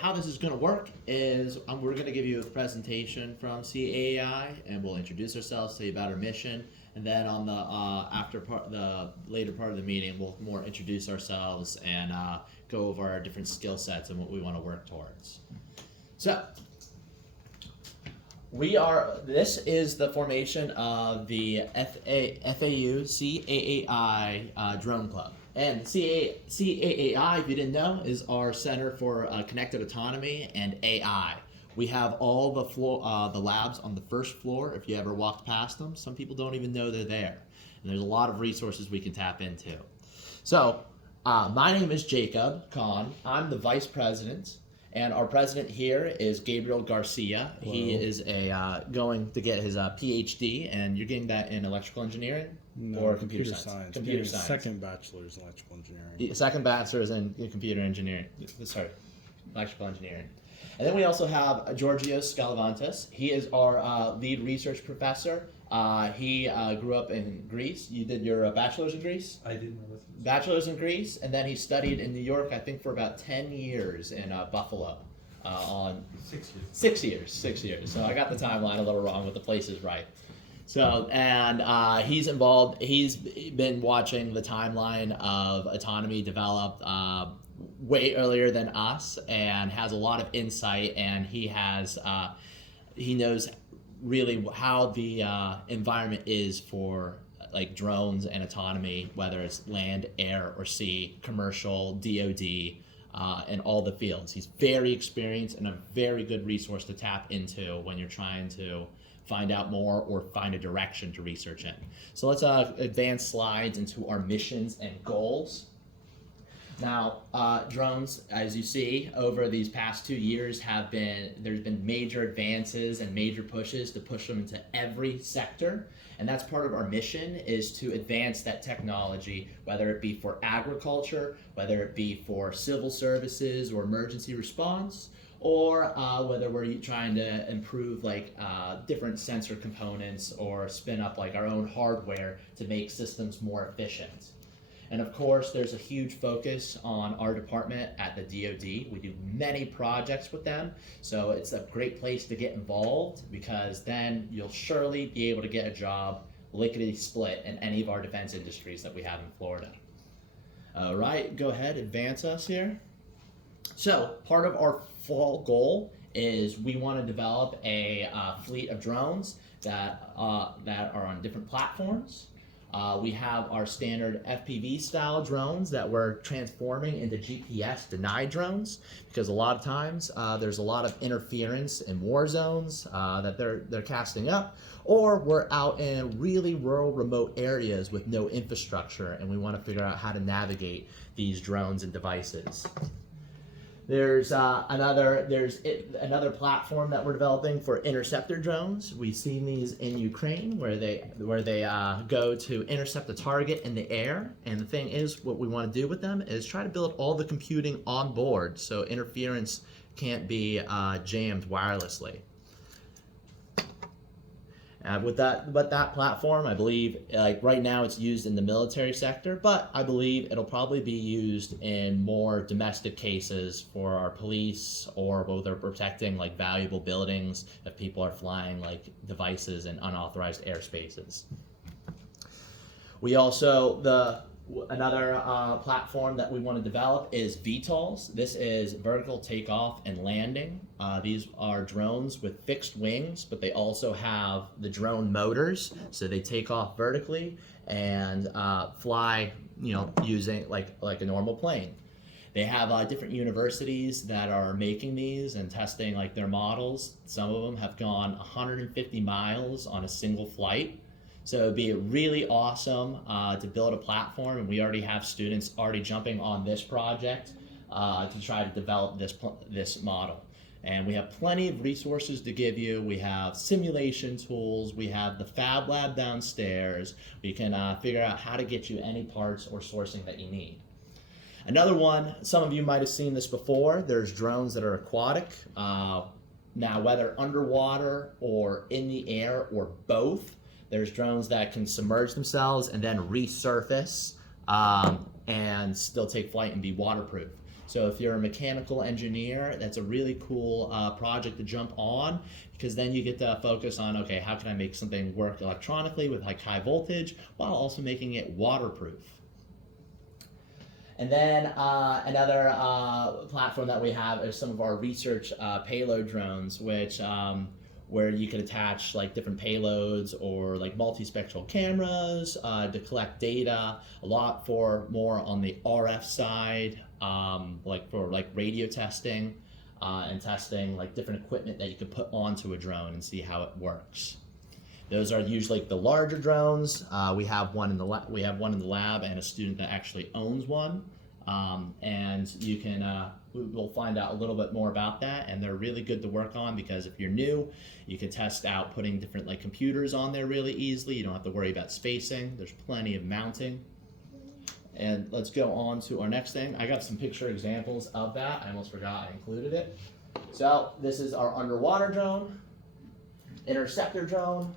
how this is going to work is we're going to give you a presentation from CAAI, and we'll introduce ourselves, tell you about our mission, and then on the the later part of the meeting, we'll more introduce ourselves and go over our different skill sets and what we want to work towards. So, this is the formation of the FAU CAAI Drone Club. And CAAI, if you didn't know, is our Center for Connected Autonomy and AI. We have all the labs on the first floor if you ever walked past them. Some people don't even know they're there. And there's a lot of resources we can tap into. So, my name is Jacob Kahn. I'm the Vice President. And our president here is Gabriel Garcia. Hello. He is going to get his PhD, and you're getting that in electrical engineering or computer science? Computer science. Second bachelor's in electrical engineering. Second bachelor's in computer engineering. Sorry, electrical engineering. And then we also have Georgios Skalavantis. He is our lead research professor. He grew up in Greece. You did your bachelor's in Greece? I did my Bachelor's in Greece, and then he studied in New York, I think, for about 10 years in Buffalo. On 6 years. 6 years. 6 years. So I got the timeline a little wrong, but the place is right. So, and he's involved, he's been watching the timeline of autonomy develop way earlier than us and has a lot of insight, and he knows really how the environment is for like drones and autonomy, whether it's land, air, or sea, commercial, DoD, and all the fields. He's very experienced and a very good resource to tap into when you're trying to find out more or find a direction to research in. So let's advance slides into our missions and goals. Now, drones, as you see, over these past 2 years there's been major advances and major pushes to push them into every sector. And that's part of our mission, is to advance that technology, whether it be for agriculture, whether it be for civil services or emergency response, or whether we're trying to improve like different sensor components or spin up like our own hardware to make systems more efficient. And of course, there's a huge focus on our department at the DoD. We do many projects with them, so it's a great place to get involved, because then you'll surely be able to get a job lickety-split in any of our defense industries that we have in Florida. All right, go ahead, advance us here. So part of our fall goal is we want to develop a fleet of drones that are on different platforms. We have our standard FPV style drones that we're transforming into GPS denied drones, because a lot of times there's a lot of interference in war zones that they're casting up, or we're out in really rural, remote areas with no infrastructure, and we want to figure out how to navigate these drones and devices. There's another platform that we're developing for interceptor drones. We've seen these in Ukraine where they go to intercept a target in the air. And the thing is, what we want to do with them is try to build all the computing on board so interference can't be jammed wirelessly. With that platform, I believe, like right now it's used in the military sector, but I believe it'll probably be used in more domestic cases for our police, or where they're protecting like valuable buildings if people are flying like devices in unauthorized airspaces. We also, another platform that we want to develop is VTOLs. This is vertical takeoff and landing. These are drones with fixed wings, but they also have the drone motors, so they take off vertically and fly, using like a normal plane. They have different universities that are making these and testing like their models. Some of them have gone 150 miles on a single flight. So it'd be really awesome to build a platform, and we already have students already jumping on this project to try to develop this model. And we have plenty of resources to give you. We have simulation tools. We have the Fab Lab downstairs. We can figure out how to get you any parts or sourcing that you need. Another one, some of you might have seen this before, there's drones that are aquatic. Now, whether underwater or in the air or both, there's drones that can submerge themselves and then resurface and still take flight and be waterproof. So if you're a mechanical engineer, that's a really cool project to jump on, because then you get to focus on, okay, how can I make something work electronically with like high voltage while also making it waterproof? And then another platform that we have is some of our research payload drones, which where you could attach like different payloads or like multispectral cameras to collect data. A lot for more on the RF side, like for like radio testing and testing like different equipment that you could put onto a drone and see how it works. Those are usually the larger drones. We have one in the lab and a student that actually owns one. And you can we'll find out a little bit more about that, and they're really good to work on because if you're new, you can test out putting different like computers on there really easily. You don't have to worry about spacing. There's plenty of mounting. And let's go on to our next thing. I got some picture examples of that. I almost forgot I included it. So this is our underwater drone, interceptor drone.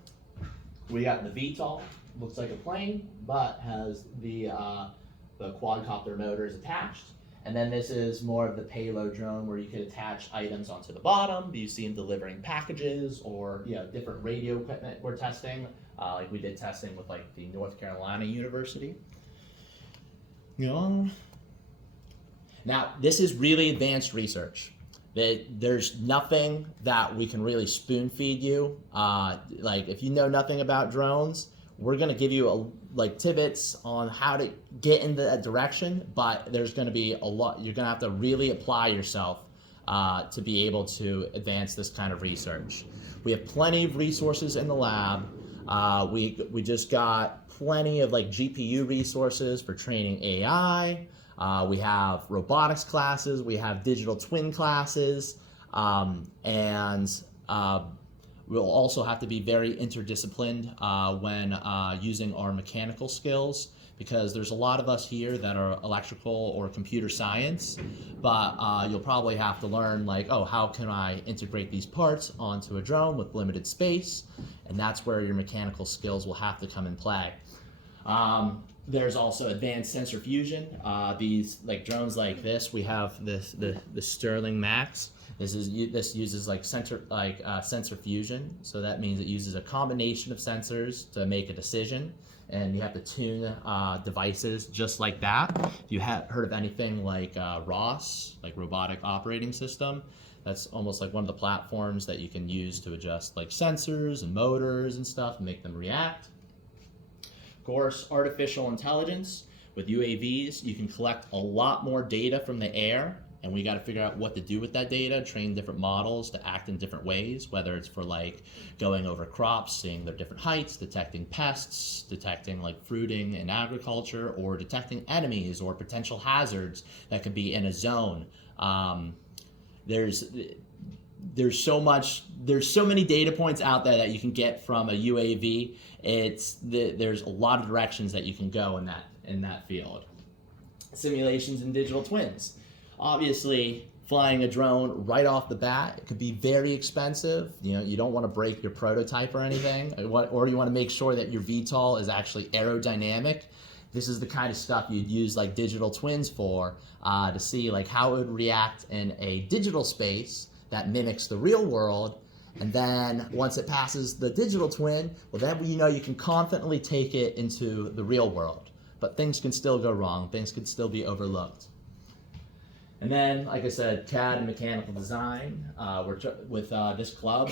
We got the VTOL, looks like a plane, but has the quadcopter motors attached. And then this is more of the payload drone where you could attach items onto the bottom. You see them delivering packages or different radio equipment we're testing, like we did testing with like the North Carolina University. Now this is really advanced research. There's nothing that we can really spoon feed you. Like if you know nothing about drones, we're gonna give you like tidbits on how to get in that direction, but there's gonna be a lot. You're gonna have to really apply yourself to be able to advance this kind of research. We have plenty of resources in the lab. We just got plenty of like GPU resources for training AI. We have robotics classes, we have digital twin classes, and we'll also have to be very interdisciplined when using our mechanical skills, because there's a lot of us here that are electrical or computer science, but you'll probably have to learn like, oh, how can I integrate these parts onto a drone with limited space? And that's where your mechanical skills will have to come in play. There's also advanced sensor fusion. These like drones like this, we have the Sterling Max. This uses like sensor fusion. So that means it uses a combination of sensors to make a decision, and you have to tune devices just like that. If you have heard of anything like ROS, like robotic operating system, that's almost like one of the platforms that you can use to adjust like sensors and motors and stuff and make them react. Of course, artificial intelligence. With UAVs, you can collect a lot more data from the air, and we got to figure out what to do with that data, train different models to act in different ways, whether it's for like going over crops, seeing their different heights, detecting pests, detecting like fruiting in agriculture, or detecting enemies or potential hazards that could be in a zone. There's so many data points out there that you can get from a UAV. There's a lot of directions that you can go in that field. Simulations and digital twins. Obviously, flying a drone right off the bat, it could be very expensive. You don't want to break your prototype or anything, or you want to make sure that your VTOL is actually aerodynamic. This is the kind of stuff you'd use like digital twins for, to see like how it would react in a digital space that mimics the real world. And then once it passes the digital twin, well, then you can confidently take it into the real world. But things can still go wrong. Things can still be overlooked. And then, like I said, CAD and mechanical design. With this club,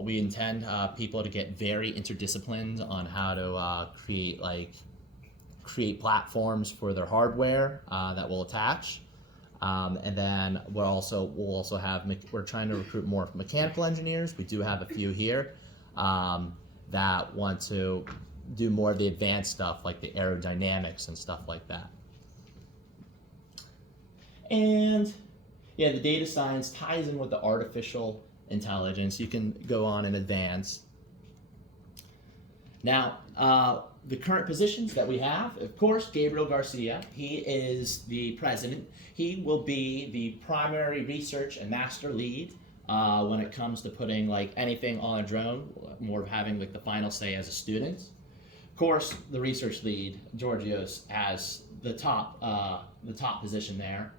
we intend people to get very interdisciplined on how to create platforms for their hardware that will attach. And then we're trying to recruit more mechanical engineers. We do have a few here that want to do more of the advanced stuff like the aerodynamics and stuff like that. And yeah, the data science ties in with the artificial intelligence. You can go on and advance. Now, the current positions that we have, of course, Gabriel Garcia, he is the president. He will be the primary research and master lead when it comes to putting like anything on a drone, more of having like the final say as a student. Of course, the research lead, Georgios, has the top position there.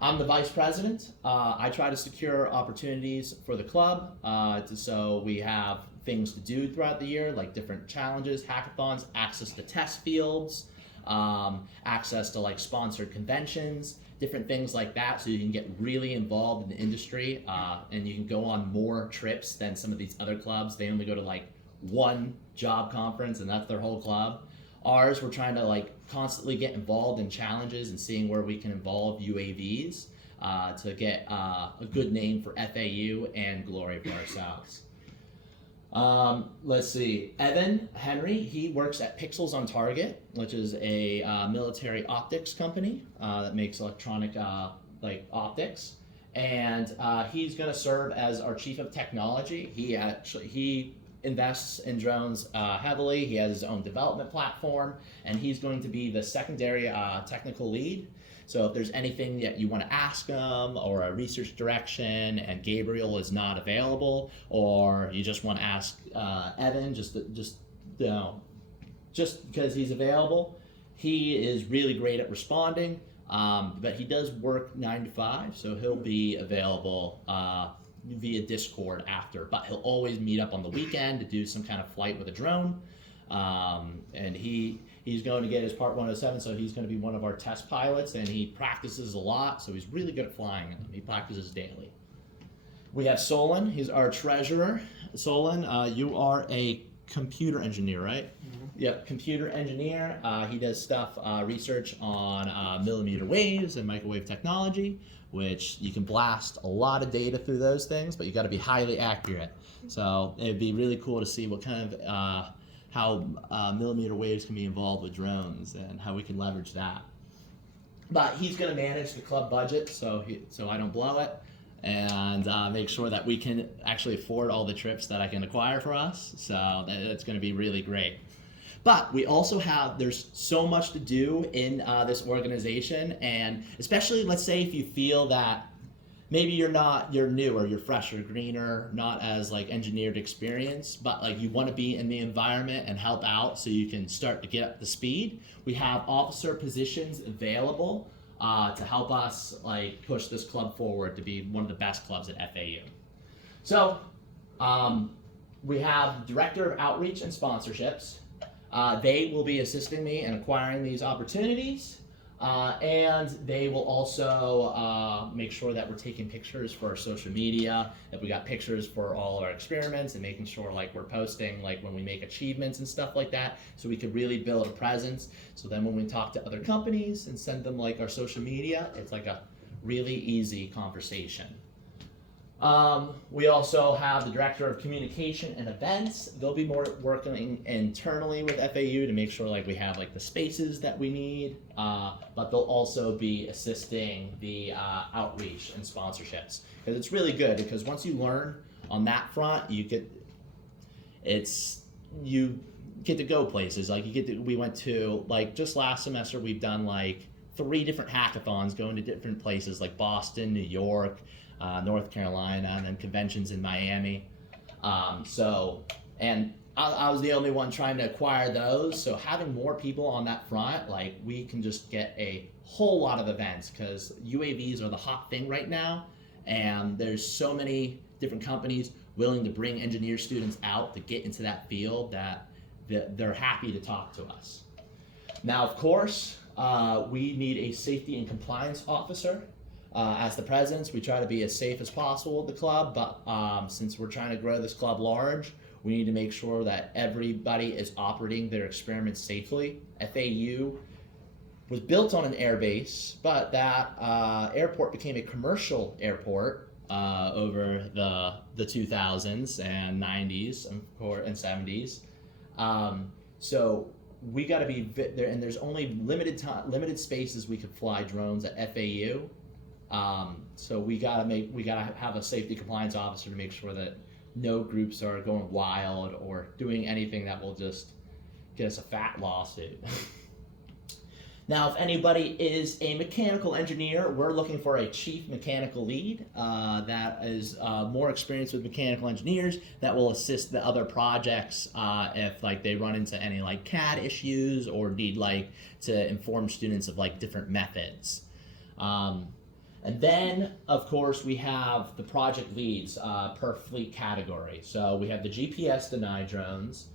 I'm the vice president. I try to secure opportunities for the club, so we have things to do throughout the year, like different challenges, hackathons, access to test fields, access to like sponsored conventions, different things like that, so you can get really involved in the industry, and you can go on more trips than some of these other clubs. They only go to like one job conference, and that's their whole club. Ours, we're trying to like constantly get involved in challenges and seeing where we can involve UAVs to get a good name for FAU and glory for ourselves. Let's see, Evan Henry, he works at Pixels on Target, which is a military optics company that makes electronic like optics, and he's going to serve as our chief of technology. He invests in drones heavily. He has his own development platform, and he's going to be the secondary technical lead. So if there's anything that you want to ask him, or a research direction, and Gabriel is not available, or you just want to ask Evan, just because he's available, he is really great at responding. But he does work 9 to 5, so he'll be available via Discord after, but he'll always meet up on the weekend to do some kind of flight with a drone. And he's going to get his Part 107, so he's going to be one of our test pilots, and he practices a lot, so he's really good at flying them. He practices daily. We have Solon, he's our treasurer. Solon, you are a computer engineer, right? Mm-hmm. Yep, computer engineer. He does stuff, research on millimeter waves and microwave technology, which you can blast a lot of data through those things, but you got to be highly accurate. So it'd be really cool to see what kind of how millimeter waves can be involved with drones and how we can leverage that. But he's going to manage the club budget, so I don't blow it, and make sure that we can actually afford all the trips that I can acquire for us. So that's going to be really great. But we also there's so much to do in this organization, and especially, let's say if you feel that maybe you're newer, you're fresher, greener, not as like engineered experience, but like you want to be in the environment and help out so you can start to get up to speed. We have officer positions available to help us like push this club forward to be one of the best clubs at FAU. So we have Director of Outreach and Sponsorships. They will be assisting me in acquiring these opportunities, and they will also make sure that we're taking pictures for our social media, that we got pictures for all our experiments, and making sure like we're posting like when we make achievements and stuff like that, so we could really build a presence. So then when we talk to other companies and send them like our social media, it's like a really easy conversation. We also have the Director of Communication and Events. They'll be more working internally with FAU to make sure like we have like the spaces that we need, but they'll also be assisting the outreach and sponsorships, because it's really good, because once you learn on that front, you get to go places. Like we went to, like just last semester, we've done like 3 different hackathons going to different places like Boston, New York, North Carolina, and then conventions in Miami. And I was the only one trying to acquire those. So having more people on that front, like we can just get a whole lot of events, because UAVs are the hot thing right now. And there's so many different companies willing to bring engineer students out to get into that field that they're happy to talk to us. Now, of course, we need a safety and compliance officer. As the presidents, we try to be as safe as possible at the club, but since we're trying to grow this club large, we need to make sure that everybody is operating their experiments safely. FAU was built on an air base, but that airport became a commercial airport over the 2000s and 90s and 70s. So we got to be there, and there's only limited spaces we could fly drones at FAU. So we gotta have a safety compliance officer to make sure that no groups are going wild or doing anything that will just get us a fat lawsuit. Now, if anybody is a mechanical engineer, we're looking for a chief mechanical lead that is more experienced with mechanical engineers that will assist the other projects if like they run into any like CAD issues or need like to inform students of like different methods. And then, of course, we have the project leads per fleet category. So we have the GPS denied drones.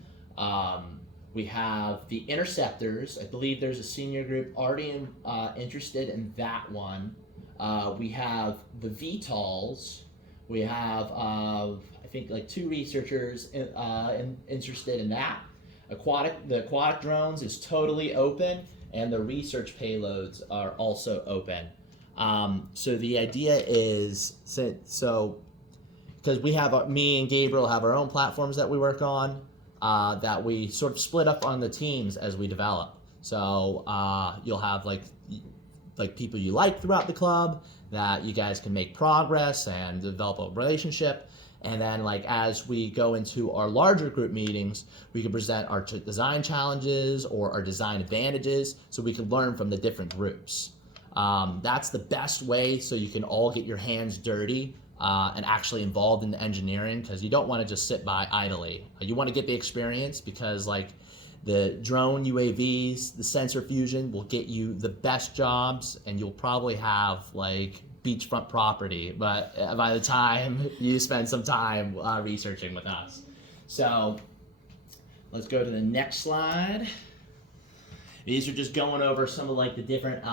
We have the interceptors. I believe there's a senior group already interested in that one. We have the VTOLs. We have, I think, like 2 researchers interested in that. The aquatic drones is totally open, and the research payloads are also open. So the idea is, because we have, me and Gabriel have our own platforms that we work on, that we sort of split up on the teams as we develop. So you'll have like people you like throughout the club that you guys can make progress and develop a relationship. And then like as we go into our larger group meetings, we can present our design challenges or our design advantages so we can learn from the different groups. That's the best way so you can all get your hands dirty and actually involved in the engineering, because you don't want to just sit by idly. You want to get the experience, because like the drone UAVs, the sensor fusion will get you the best jobs, and you'll probably have like beachfront property but by the time you spend some time researching with us. So let's go to the next slide. These are just going over some of like the different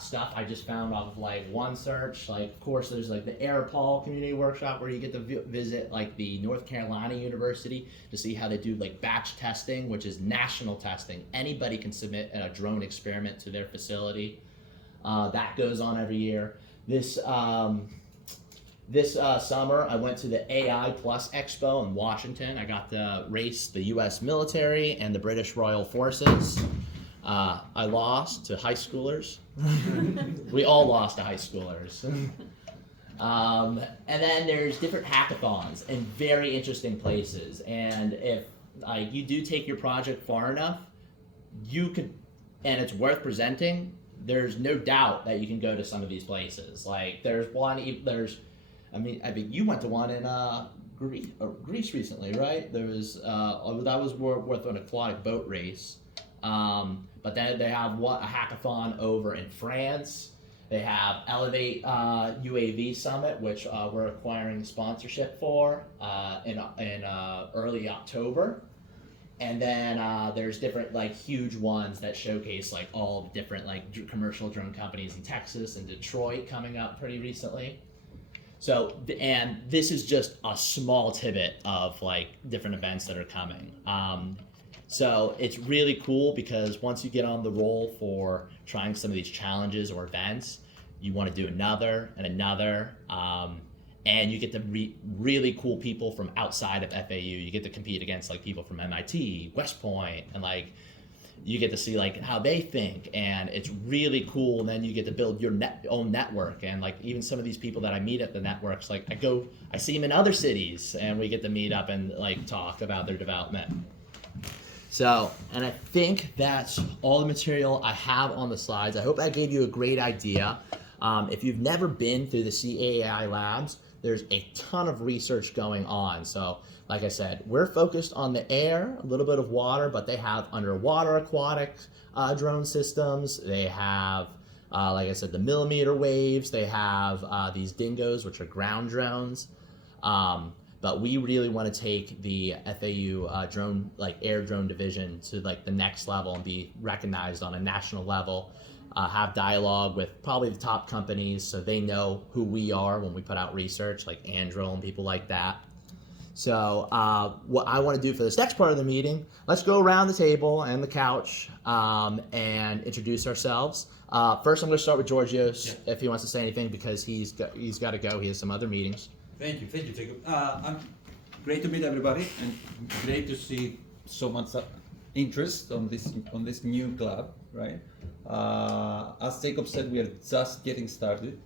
stuff I just found off of like one search. Like, of course, there's like the AirPol community workshop where you get to visit like the North Carolina University to see how they do like batch testing, which is national testing. Anybody can submit a drone experiment to their facility. That goes on every year. This summer, I went to the AI Plus Expo in Washington. I got to race the U.S. military and the British Royal Forces. I lost to high schoolers. We all lost to high schoolers. And then there's different hackathons in very interesting places. And if you do take your project far enough, you could, and it's worth presenting, there's no doubt that you can go to some of these places. Like there's one, I mean you went to one in Greece recently, right? There was, that was worth an aquatic boat race. But then they have a hackathon over in France. They have Elevate UAV Summit, which we're acquiring sponsorship for in early October. And then there's different like huge ones that showcase like all the different like commercial drone companies in Texas and Detroit coming up pretty recently. So, and this is just a small tidbit of like different events that are coming. So it's really cool because once you get on the roll for trying some of these challenges or events, you want to do another and another. And you get to meet really cool people from outside of FAU. You get to compete against like people from MIT, West Point, and like you get to see like how they think, and it's really cool. And then you get to build your own network, and like even some of these people that I meet at the networks, like I see them in other cities, and we get to meet up and like talk about their development. So, and I think that's all the material I have on the slides. I hope I gave you a great idea. If you've never been through the CAAI labs, there's a ton of research going on. So, like I said, we're focused on the air, a little bit of water, but they have underwater aquatic drone systems. They have, like I said, the millimeter waves. They have these dingoes, which are ground drones. But we really want to take the FAU drone, like air drone division, to like the next level and be recognized on a national level. Have dialogue with probably the top companies so they know who we are when we put out research, like Andrew and people like that. So what I want to do for this next part of the meeting, let's go around the table and the couch and introduce ourselves. First, I'm going to start with Georgios, if he wants to say anything, because he's got to go. He has some other meetings. Thank you, Jacob. I'm great to meet everybody, and great to see so much interest on this new club, right? As Jacob said, we are just getting started,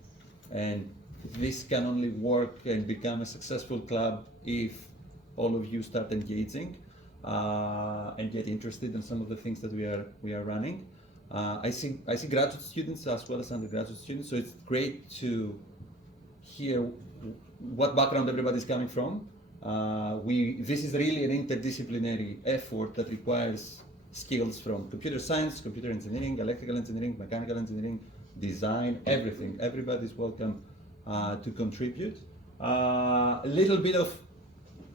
and this can only work and become a successful club if all of you start engaging and get interested in some of the things that we are running. I see graduate students as well as undergraduate students, so it's great to hear what background everybody's coming from. This is really an interdisciplinary effort that requires skills from computer science, computer engineering, electrical engineering, mechanical engineering, design, everything. Everybody's welcome to contribute. A little bit of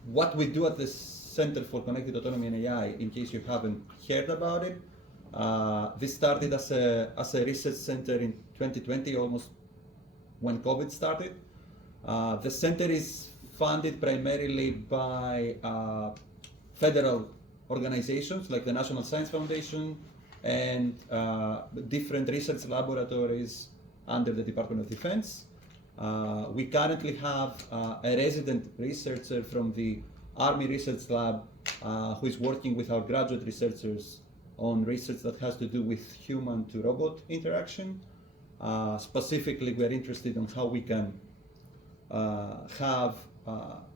what we do at the Center for Connected Autonomy and AI, in case you haven't heard about it. This started as a research center in 2020, almost when COVID started. The center is funded primarily by federal organizations like the National Science Foundation and different research laboratories under the Department of Defense. We currently have a resident researcher from the Army Research Lab who is working with our graduate researchers on research that has to do with human to robot interaction. Specifically, we're interested in how we can have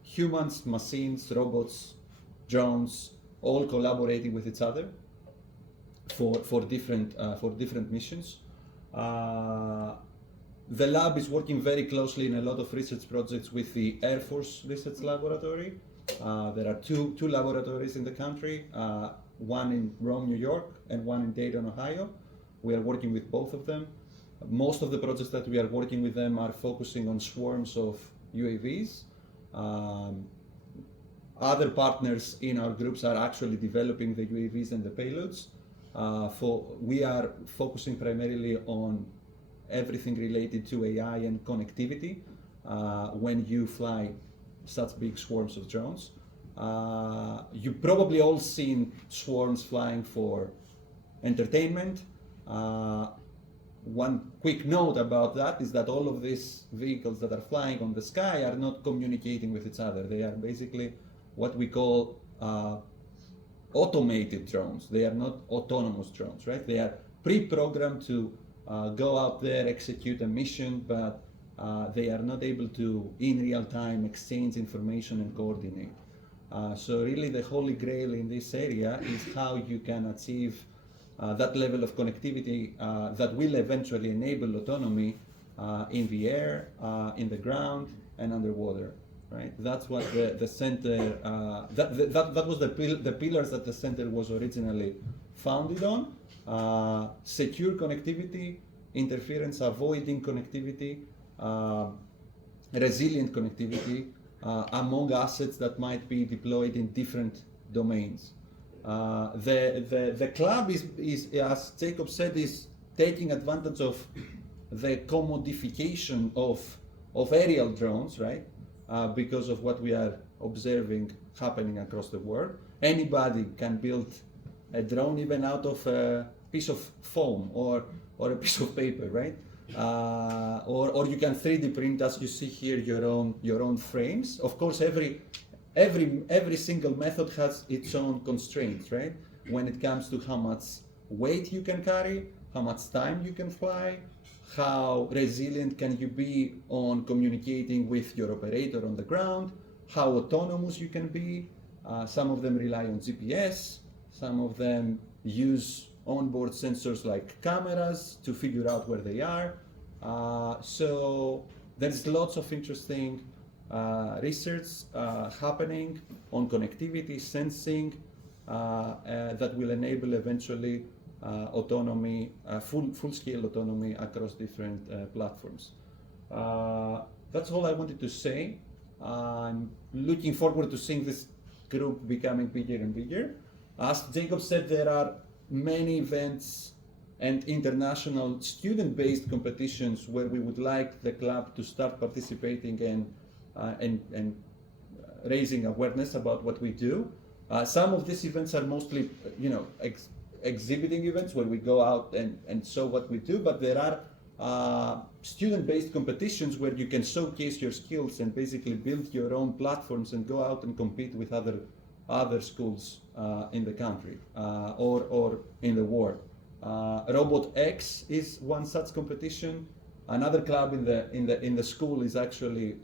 humans, machines, robots, drones, all collaborating with each other for different missions. The lab is working very closely in a lot of research projects with the Air Force Research Laboratory. There are two laboratories in the country, one in Rome, New York, and one in Dayton, Ohio. We are working with both of them. Most of the projects that we are working with them are focusing on swarms of UAVs. Other partners in our groups are actually developing the UAVs and the payloads. We are focusing primarily on everything related to AI and connectivity when you fly such big swarms of drones. You've probably all seen swarms flying for entertainment. One quick note about that is that all of these vehicles that are flying on the sky are not communicating with each other. They are basically what we call automated drones. They are not autonomous drones, right? They are pre-programmed to go out there, execute a mission, but they are not able to, in real time, exchange information and coordinate. So really the holy grail in this area is how you can achieve that level of connectivity that will eventually enable autonomy in the air, in the ground, and underwater. Right? That's what the center. That was the pillars that the center was originally founded on: secure connectivity, interference avoiding connectivity, resilient connectivity among assets that might be deployed in different domains. The club is, as Jacob said, is taking advantage of the commodification of aerial drones, right? Because of what we are observing happening across the world. Anybody can build a drone even out of a piece of foam or a piece of paper, right? Or you can 3D print, as you see here, your own frames. Of course, every single method has its own constraints, right? When it comes to how much weight you can carry, how much time you can fly, how resilient can you be on communicating with your operator on the ground, how autonomous you can be. Some of them rely on GPS, some of them use onboard sensors like cameras to figure out where they are. So there's lots of interesting research happening on connectivity, sensing, that will enable eventually autonomy, full-scale autonomy across different platforms. That's all I wanted to say. I'm looking forward to seeing this group becoming bigger and bigger. As Jacob said, there are many events and international student-based competitions where we would like the club to start participating and raising awareness about what we do. Some of these events are mostly, exhibiting events where we go out and show what we do, but there are student-based competitions where you can showcase your skills and basically build your own platforms and go out and compete with other schools in the country or in the world. Robot X is one such competition. Another club in the school is actually,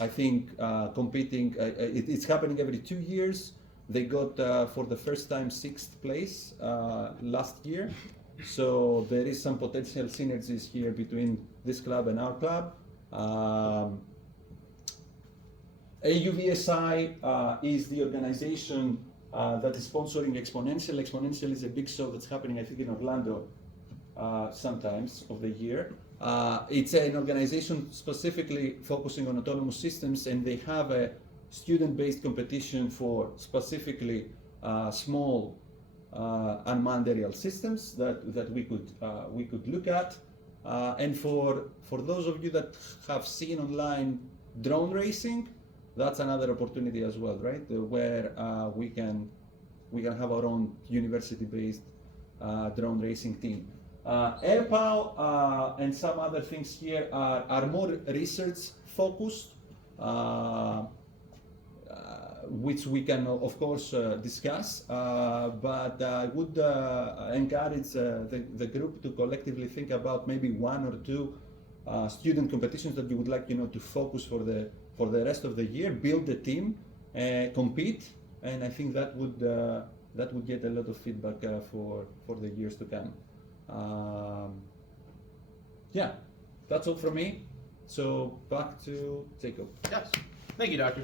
I think, competing. It's happening every 2 years. They got for the first time 6th place last year. So there is some potential synergies here between this club and our club. AUVSI is the organization that is sponsoring Exponential. Exponential is a big show that's happening, I think, in Orlando sometimes of the year. It's an organization specifically focusing on autonomous systems, and they have a student-based competition for specifically small unmanned aerial systems that we could look at. And for those of you that have seen online drone racing, that's another opportunity as well, right? Where we can have our own university-based drone racing team. AirPow and some other things here are more research focused, which we can of course discuss, but I would encourage the group to collectively think about maybe one or two student competitions that you would like to focus for the rest of the year, build a team, compete, and I think that would get a lot of feedback for the years to come. Yeah, that's all from me. So back to Jacob. Yes. Thank you, Dr.